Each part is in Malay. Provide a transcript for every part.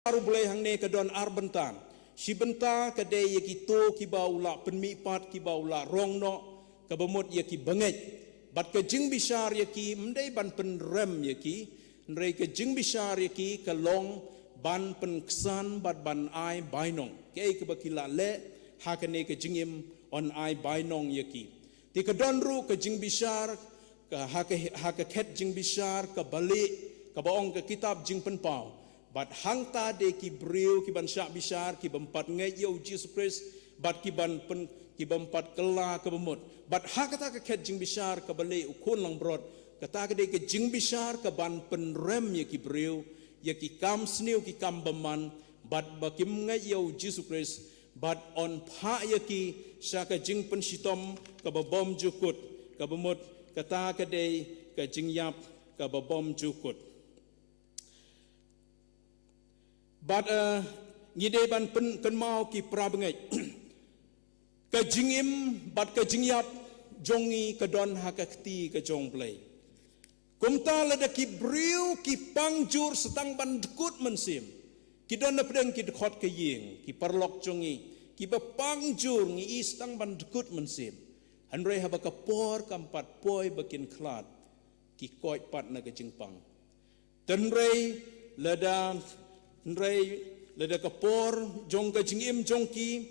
Baru boleh hang ne kedon arbentan. Si benta kedai ye ki to ki baula penmipat ki baula rongno kebemut ye ki benget. Bat ke jing bisar ye ki mendai ban penrem ye ki nrei ke jing bisar ye ki ke long ban penksan bat ban ai bainong. Ke bakila le hakane ke jingim on ai bainong ye ki. Ti kedon ru ke jing bisar ke hake ket jing bisar ke balik ke baong ke kitab jing penpau. Bat hangta de ki briu ki ban syak bisar ki bempat ngai yo Jesus Christ bat ki ban pen ki bempat kela ke bemut bat hakata ke ket jing bisar ke balik ukun lang brod kata ke de ke jing bisar ke ban penrem ye ki briu ye ki kam sniu ki kam beman bat bakim ngai yo Jesus Christ bat on pha ye ki sya ke jing pen sitom ke bom jukut ke bemut kata ke de ke jing yap ke bom jukut. Bat ngide ban pen mau ki prabengai ke jingim bat ke jingyap jongi ke don hakakti ke jong play kumta lada ki briu ki pangjur setang ban dekut mensim ki don pedeng ki dekot ke ying ki perlok jongi ki bepangjur ngi istang ban dekut mensim hanrei haba ke por kampat poi bakin klat ki koi pat na ke jingpang tenrei lada nrei lada kapor jong ka jingim jongki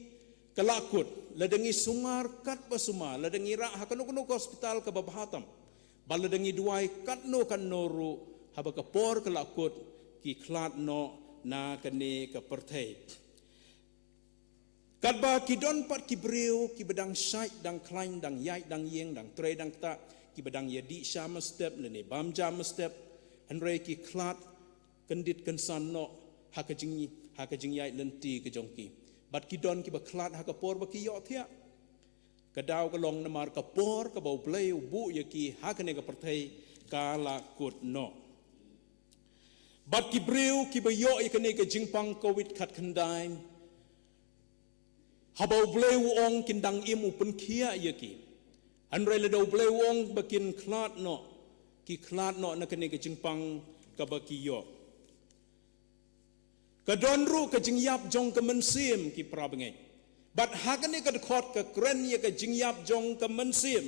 kelakut ladangi sumar kat basuma ladangi ra hakanu ke hospital ke babahatam baladangi duai kat no kan noru haba kapor kelakut ki klat no na kane ke perthai kat ba ki don pat ki breu ki bedang syait dang klain dang yai dang yeng dang tre dang ta ki bedang yadi syam step lene bam jam step hanrei ki klat kendit kensan no hakajing yai lenti ke jongki bat ki don ki baklat hakapor baki yo thia kadau ka long namar kapor ka bau play bu ye ki hakane ka perthai kala kut no bat ki breu ki bayo ye kane ke jingpang covid khat khandai habau bleu ong kindang imu pen khia ye ki anrei le dau bleu ong bakin klat no ki klat no na kane ke jingpang ka baki yo kadonru ke jingyap jong ke mensim ki prabengai bat hakane ke dekot ke kren ye ke jingyap jong ke mensim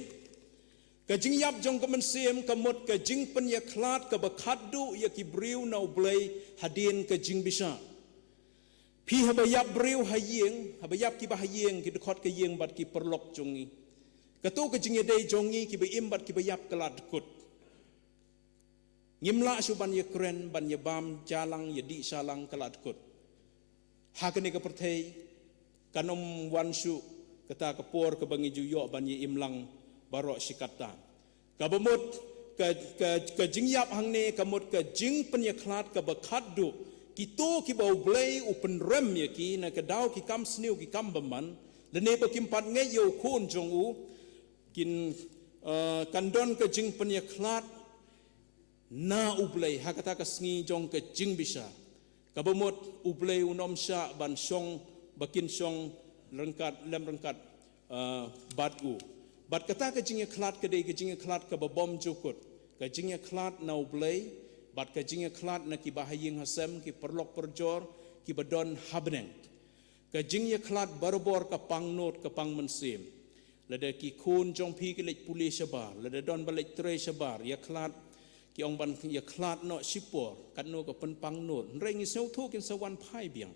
ke jingyap jong ke mensim ke mut ke jingpen ye klat ke bakadu ye ki briu nau blai hadin ke jing bisa pi habayap briu hayeng habayap ki bahayeng ki dekot ke yeng bat ki perlok jongi ketu ke jingye dei jongi ki beim bat ki bayap kelat kut ngimla suban ye kren ban ye bam jalang ye di salang kelat kut hakane ke perthai kanom wansu kata kapor ke bangi juyo ban ye imlang barok sikata kabemut ke jingyap hangne kamut ke jing pen ye klat ke bakadu kito ki bau blai upen rem ye ki na ke dau ki kam sniu ki kam beman lene bakimpat ngai yo kun jongu kin kandon ke jing pen ye klat na ublay hakata kasngi jong ke jing bisa kabumut ublay unom sya ban song bakin song rengkat lem rengkat batu bat kata ke jing klat ke dei ke jing klat ke bom jukut ke jing klat na ublay bat ke jing klat na ki bahaying hasem ki perlok perjor ki badon habneng ke jing klat barbor ke pangnot ke pang mensim lada ki kun jong pi ke lek pulis sabar lada don balik tre sabar ya klat ki ong ban ya klat no sipor kan no ka penpang no rengi seu thu kin sawan phai biang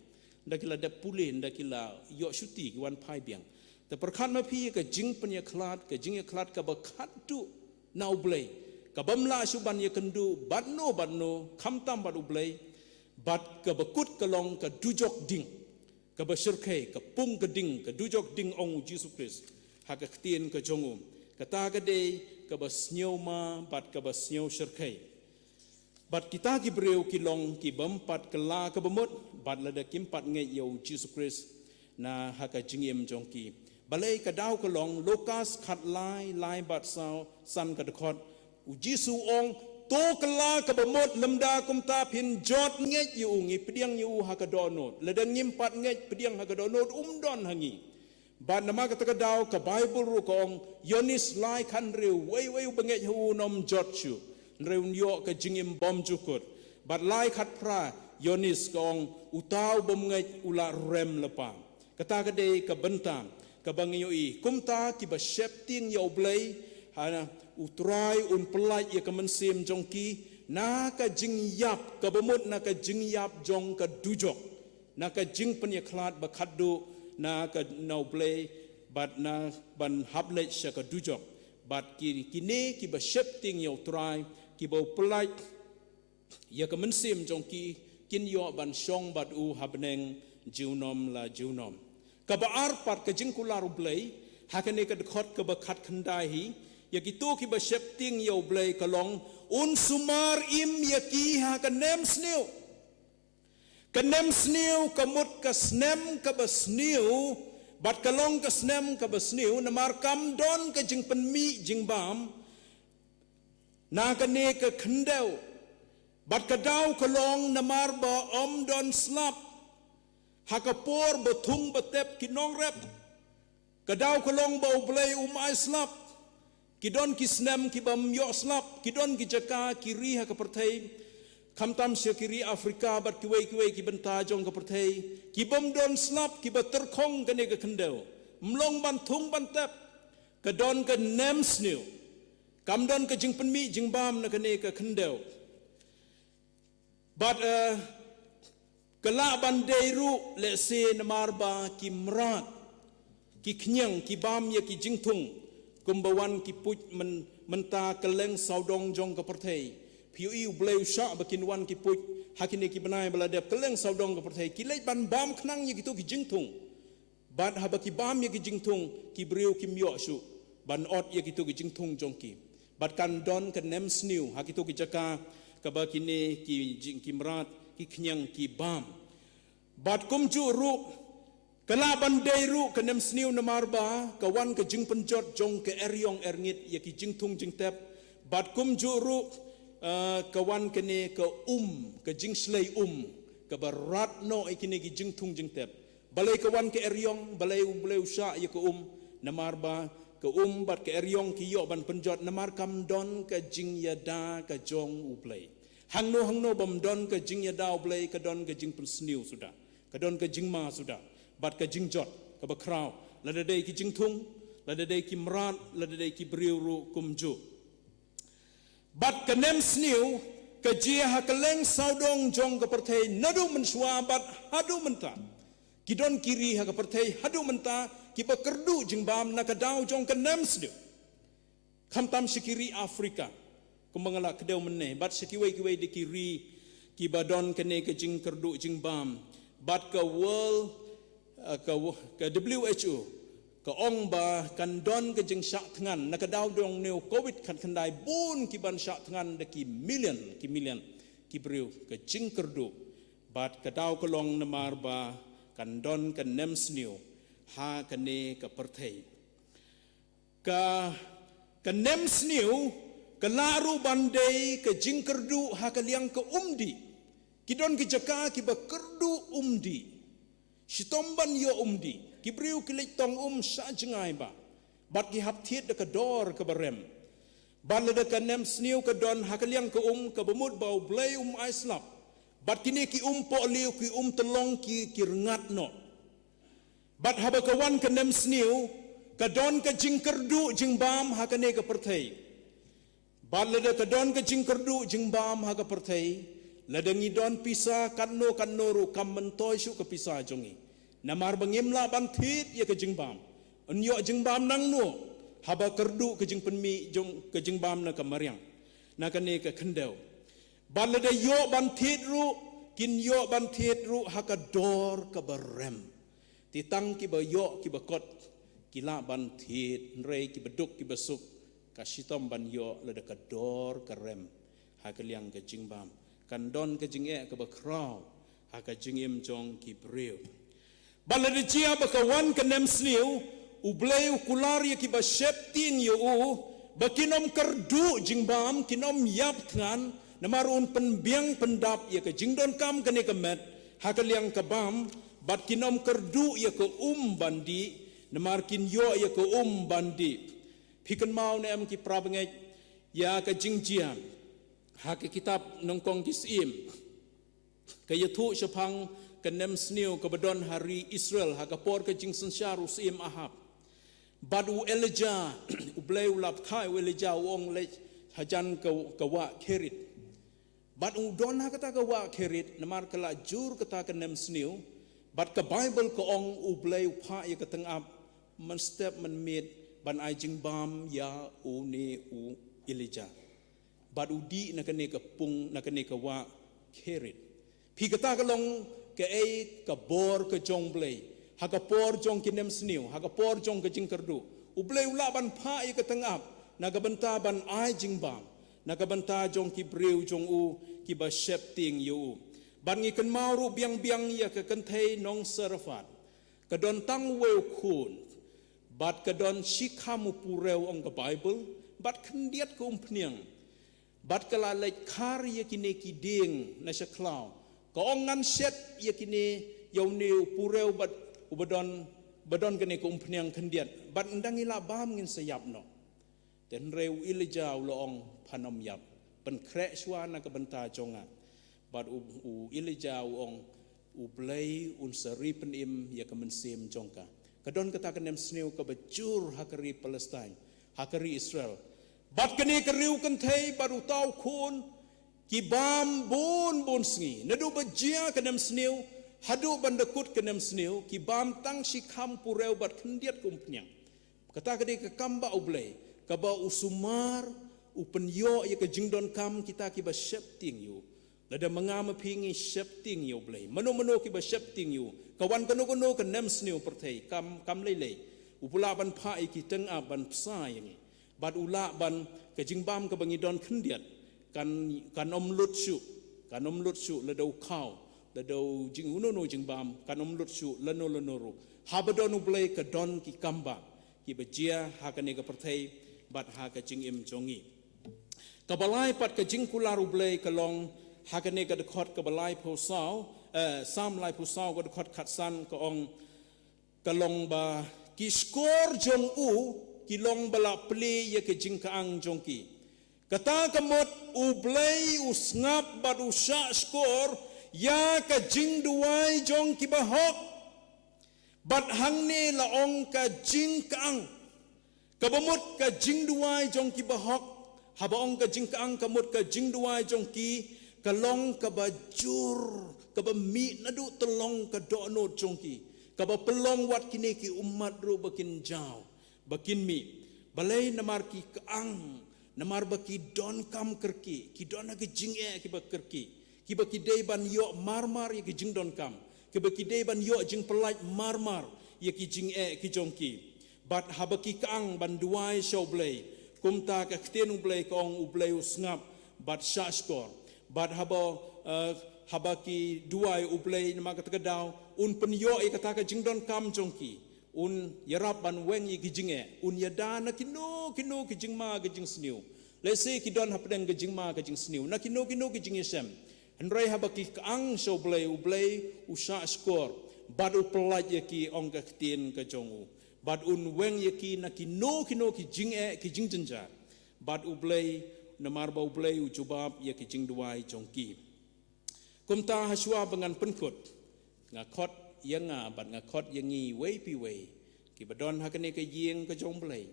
ndakila de pulin ndakila yo shuti ki wan phai biang te perkhan ma phi ka jing pen ya klat ka jing ya klat ka bakhat tu nau blai ka bamla suban ya kendu banno khamtam badu blai bat ka bakut ka long ka dujok ding ka basirkai ka pung ka ding ka dujok ding ong Jesus Christ haka ktien ka jongum kata kadai ka basnyau ma bat ka basnyau sirkai bat kita ki breu ki long ki bempat kela ka bemut bat lada kimpat ngai yo Jesus Christ na haka jingiem jongki balai ka dau ka long lokas khat lai bat sao san ka dekot u Jisu ong to kela ka bemut lemda kumta pin jot ngai yu ngi pediang yu haka donot lada ngimpat ngai pediang haka donot don hangi ban nama kata kadau ke Bible ru kong Yonis lai kan reu wei benget hu nom jotchu reun yo ke jingim bom jukut bat lai khat pra Yonis kong utau bomngai ula rem lepa kata kade ke bentang ke bangiyoi kumta ki ba shepting ya oblei hana utrai un pelai ya kemensim jongki na ka jingyap ka bemut na ka jingyap jong ka dujok na ka jing penyeklat ba khaddu na ka noblei bat na ban hablet sha ka dujok bat kini ki ba shepting ya utrai ki ba pelai ya kemensim jongki kin yo ban shong bat u habneng jiunom la jiunom ka ba arpat ka jingkular ublei hakane ka khot ka ba khat khandai hi ya kitu ki ba shepting yo ublei ka long un sumar im ya ki ha ka nem sniu ka mut ka snem ka ba sniu bat ka long ka snem ka ba sniu na mar kam don ka jing pen mi jing bam na ka ne ka khandeu bat kadau kalong namar ba om don slap hakapor batung batep kinong rep kadau kalong ba ublei umai slap kidon kisnem kibam yo slap kidon kijaka kiri hakaperthei kamtam sekiri Afrika bat kiwei kibenta jong kaperthei kibam don slap kibater khong kane ka khendeu mlong ban thung ban tep kadon ka nem sniu kamdon ka jingpen mi jingbam na kane ka khendeu but kala bandeiru le se namarba ki mrat ki knyang ki bam ya ki jingthung kumbawan ki puj menta keleng saudong jong ka perthei piu bleu sha bakin wan ki puj hakine ki banai baladep keleng saudong ka perthei ki lei ban bam khnang ya gitu ki jingthung but haba ki bam ya ki jingthung ki breu ki myo su ban ot ya gitu ki jingthung jong ki but kan don kan nem sniu hakitu ki jaka kaba kini ki mrat ki knyang ki bam bat kumju ru kala bandai ru kenem sniu namarba kawan ke jing penjot jong ke eryong erngit ya ki jing tung jing tep bat kumju ru kawan kene ke ke jing slei ke barat no ikini ki jing tung jing tep balai kawan ke eryong balai usha ya ke namarba ke bat ke eryong ki yo ban penjot namar kam don ke jing yada ke jong uplei hangno bom don ke jing yada uplei ke don ke jing pensniu sudah ke don ke jing ma sudah bat ke jing jot ke bakrau lada dei ki jing tung lada dei ki mrat lada dei ki briuru kumju bat ke nem sniu ke jia ha keleng saudong jong ke perthei nadu mensua bat hadu menta kidon kiri ha ke perthei hadu menta ki bakerdu jing bam na ke dau jong ke nem sniu kamtam sikiri Afrika kumbangala kedau meneh bat sekiwei di kiri ki badon kene ke jing kerdu jing bam bat ke world ke WHO ke ong ba kan don ke jing syak tengan na ke dau dong neu covid kan kendai bun ki ban syak tengan de ki million ki breu ke jing kerdu bat ke dau kolong namar ba kan don ke nem sniu ha kene ke perthei ke nem sniu ke laru bandai ke jing kerdu ha ke liang ke umdi kidon ki jaka ki bakerdu umdi sitomban yo umdi ki briu ki leitong sa jengai ba bat ki hap thiet de ke dor ke barem ban le ke nem sniu ke don ha ke liang ke ke bemut bau blai aislap bat kini ki po liu ki telong ki rengat no bat haba ke wan ke nem sniu ke don ke jing kerdu jing bam ha ke ne ke perthei bat le ke don ke jing kerdu jing bam ha ke perthei ladangi don pisa kanno ru kam mentoi su ke pisa jongi namar bangimla bantit ya ke jingbam enyo jingbam nang no haba kerdu ke jing penmi jong ke jingbam na kamariang na kane ke kendau balada yo bantit ru kin yo bantit ru hakador ke barem titang ki ba yo ki ba kot kila bantit rei ki beduk ki besuk kasitom ban yo lada kador ke rem hakaliang ke jingbam kandon ke jinge ke bakrau ha ke jingim jong ki breu balade chia bakawan ke nem sniu ubleu kular ye ki ba sheptin yo bakinom kerdu jingbam kinom yap than namarun penbiang pendap ye ke jingdon kam kene kemet ha ke liang ke bam bat kinom kerdu ye ke bandi namar kin yo ye ke bandi piken mau ne am ki prabengej ya ke jingjian ha ke kitab nongkong kisim ke yathu sepang kenem sniu kebedon hari Israel hagapor ke jing sensyaru sim Ahab. Bad u Elijah ublei ulap thai u Elijah wong le hajan ke wa kerit. Bad u dona kata ke wa kerit namar kala jur kata kenem sniu. Bad ke Bible ke ong ublei upha ya ke tengap men step men mit ban ai jing bam ya u ne u Elijah. Bad u di na kene ke pung na kene ke wa kerit. Pi kata kalong ke ai ke bor ke jong blei. Hagapor jong kinem sniu, hagapor jong ke jing kerdu. Ublei ula ban pa i ke tengap, naga benta ban ai jing bam, naga benta jong ki breu jong u ki ba shep ting yu. Ban ngi ken mauru biang-biang ya ke kentei nong serafat. Kedon tang weu kun, bat kedon shikamu pureu ong ke Bible, bat kendiat ke umpniang. Bat kelalek kar ya kine ki ding na syaklau. Kaongan set ya kine yau ne pureu bat ubadon kene ko umpniang kendiat bat ndangi la bam ngin sayap no ten reu Elijah loong panom yap pen krek suana ke benta jonga bat u Elijah ong u blei un seri penim ya ke mensim jongka kadon kata kenem sniu ke bejur hakari Palestine hakari Israel bat kene keriu kentei baru tau kun ki bam bun sngi nadu bejia kenem sniu hadu bandekut kenem sniu ki bam tang shikam pureu bat kendiat kumpnya kata kede ke kamba ublei ka ba usumar upenyo ya ke jingdon kam kita ki ba shepting yu lada mengama pingi shepting yu ublei mano ki ba shepting yu kawan kono kenem sniu pertei kam lele upula ban pa ki teng ban psa yangi bat ula ban ke jingbam ke bangidon kendiat kan om lutsu lada ukau ladau jing unono jing bam kanom lutsu lano ru habadon ublei ke don ki kamba ki bejia hakane ke perthai bat ha ke jing im jongi kabalai pat ke jing kular ublei ke long hakane ke dekot ke balai posau sam lai posau ke dekot khatsan ke ong ke long ba ki skor jong u ki long bala ple ye ke jing kaang jongki kata kemot ublei usngap bat usha skor ya ka jing duai jong ki bahok bat hang ne laong ka jing kaang kabamut ka jing duai jong ki bahok habaong ka jing kaang kamut ka jing duai jong ki kalong ka bajur ka bami nadu telong ka dono jong ki ka ba pelong wat kini ki umat ru bakin jaw bakin mi balai namar ki kaang namar baki don kam kerki ki don ka jing ki ba kerki kiba kidei ban yo marmar ye ki jing don kam kiba kidei ban yo jing pelaj marmar ye ki jing ki jongki bat habaki kaang ban duai shoblei kumta ka ktenu blei kong ublei usngap bat shashkor bat habaki duai ublei nama katagadaw un penyo ye kata ka jing don kam jongki un yarap ban weng ye ki jing un yadana kino ki jing ma ki jing sniu lese ki don hapdeng ki jing ma ki jing sniu na kino ki jing yesem Henry habaki kaang so ublei usha skor bad upelaj yaki ong ka ktien ka jongu bad un weng yaki na kino ki jing jenja bad ublei namar ba ublei ujubab yaki jing duai jongki kumta haswa bengan penkut ngakot yanga bad ngakot yangi wei pi wei ki badon hakane ka yeng ka jong blei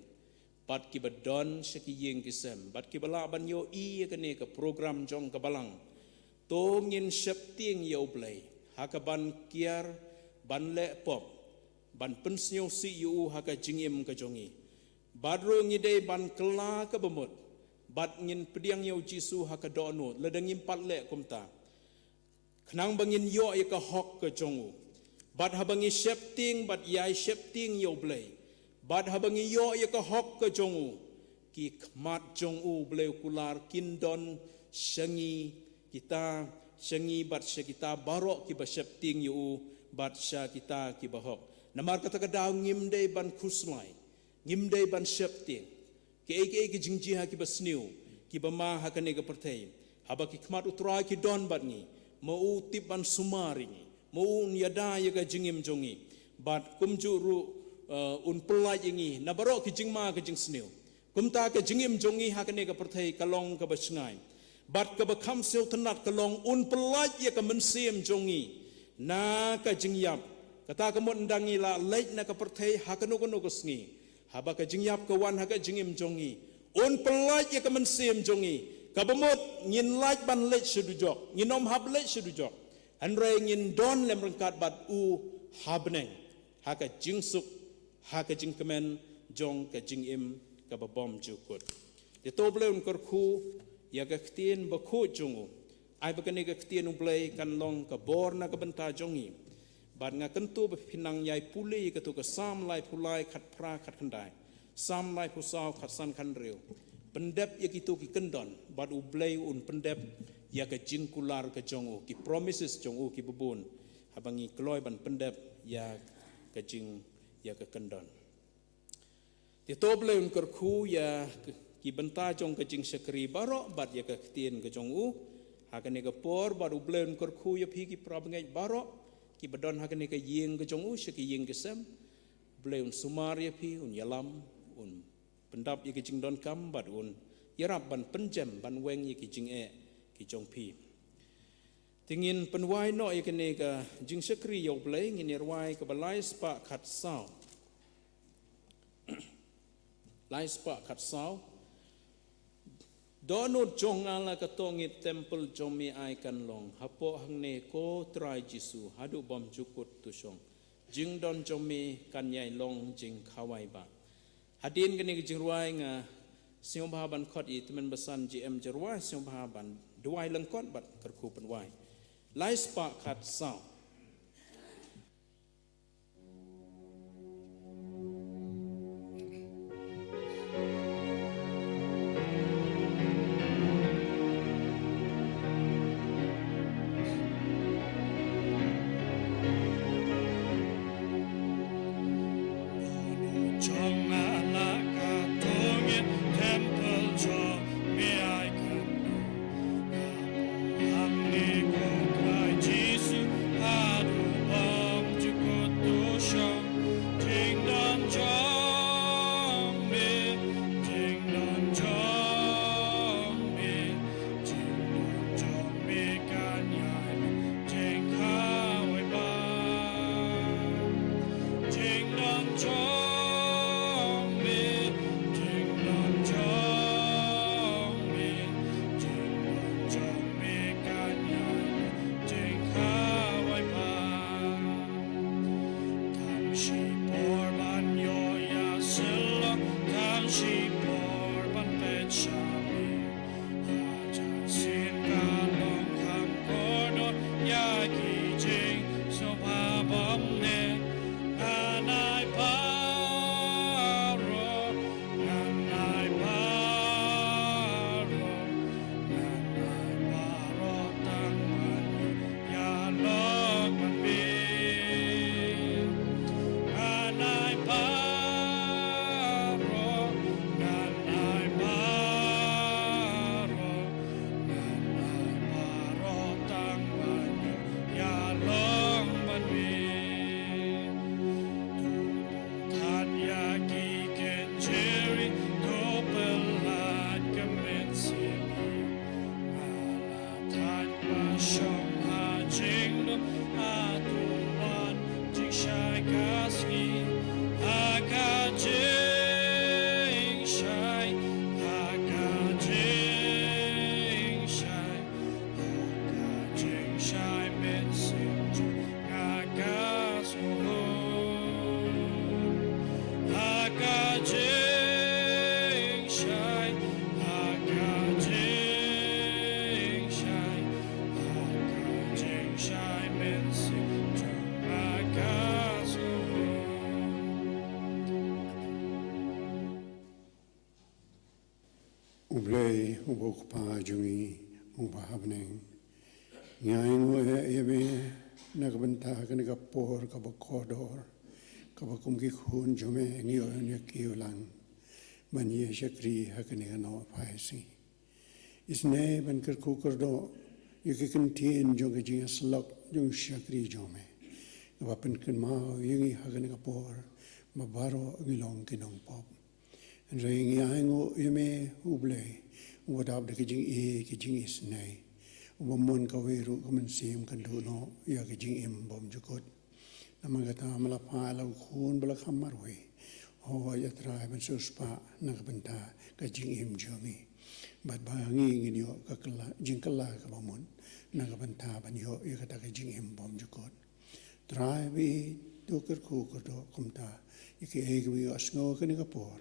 bad ki badon shaki yeng kisem bad ki bala ban yo i yakane ka program jong ka balang tongin shepting yo blei hakaban kiar ban le pop ban pensnyo si yu haka jingim ka jongi badro ngidei ban kela ka bemut bad ngin pediang yo jisu haka dono ledengim pat le kumta khnang bangin yo ya ka hok ka jongu bad habangi shepting bad yai shepting yo blei bad habangi yo ya ka hok ka jongu ki khmat jongu blei kular kindon shangi kita shangi bat kita barok ki basyapting yu bat sya kita ki bahok namar kata kadaw ngimdei ban kuslai ngimdei ban syapting ki jingji ha ki basniu ki bama hakane ka perthai haba ki khmat utra ki don bat ni mau tip ban sumari ni mau yada ya ka jingim jongi bat kumjuru un pelai ingi na barok ki jingma ka jing sniu kumta ka jingim jongi hakane ka perthai kalong ka basngai bat ka bakam sel tenat kalong un pelaj ya ka mensim jongi na ka jingyap kata kamot ndangi la leit na ka perthei hakano kono kusngi haba ka jingyap ka wan haka jingim jongi on pelaj ya ka mensim jongi ka bemot ngin laj ban leit sedujok nginom hab leit sedujok hanre ngin don lem rengkat bat u habneng haka jingsuk haka jingkemen jong ka jingim ka babom jukut de toble un korku ya ka ktien bakhu jongu ai bakani ka ktien umplay kan long ka bor na ka benta jongi ban nga kentu pinang yai puli ka tu ka sam lai pulai khat pra khat khandai sam lai pusau khat san khan reu pendep ya kitu ki kendon bad ublay un pendep ya ka jingkular ka jongu ki promises jongu ki bubun habangi kloy ban pendep ya ka jing ya ka kendon ti toble un korku ya ki benta jong ka jing sekri baro bad ya ka ktien ka jongu hakane ka por bad ublay un korku ya phi ki prabangai baro ki badon hakane ka yeng ka jongu se ki yeng kesem blay un sumar ya phi un yalam un pendap ya ki jing don kam bad un yarap ban penjem ban weng ya ki jing e ki jong phi tingin penwai no ya kene ka jing sekri yo blay ngin yarwai ka balai spa khat sao lai spa khat sao donut jong ala ka tongit temple jomi ai kan long hapo hangne ko trai jisu hadu bom jukut tusong jing don jomi kan yai long jing khawai ba hadin kene jing ruai nga siom ban khot i temen besan gm jerwai siom ban duai lengkot bat kerku penwai lai spa khat sao Ublay ubok pa jungi ubahabneng ngai ngo ebe nagbenta kan ka por ka bakodor ka bakum ki khun jome ngio ne kiulang banye shakri hakane no phaisi isne ban kar ku kar do ye ke kan tien jong ji slok jong shakri jome ka pen kan ma yingi hakane ka por ma baro ngilong kinong pop Ring yang yeme uble wadab de kijing e kijing is nay ubamon kawiru kamansim kanduno ya kajing im bom jukut namagata malapa alaw kun balakam marwe ho ya trai ban suspa nakabenta kajing im jongi bat bangi nginyo kakala jingkala kabamon nakabenta banyo ya kata kajing im bom jukut trai bi dokar ku kodo kumta iki egwi asngo kani kapor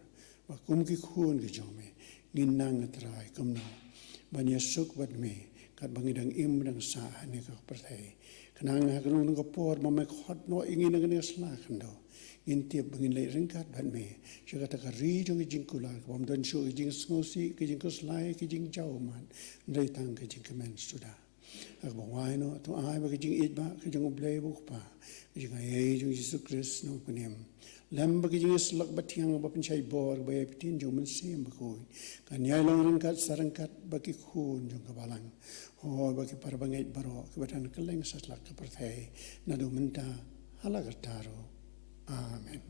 ba kumki khun ki jome ginang trai kamno banya suk bat me kat bangidang im dang sa ni ka perthai kanang ha kanung kapor mame khot no ingin ngani asla kando in tiap bangin le ringkat bat me shaka ka ri jong jingkula bom don shu jing sngosi ki jing koslai ki jing jau man ndai tang ki jing kemen suda ak bo wai no to ai ba ki jing it ba ki jing oblei bu pa ki jing ai jong Jesus Christ no punim lam ba ki jing slak batiang ba penchai bor ba pitin jong men sim ba ko kan yai long ringkat sarangkat ba ki khun jong ka balang ho ba ki parbangai baro ki batan keleng saslak ka perthai na do menta halagataro amen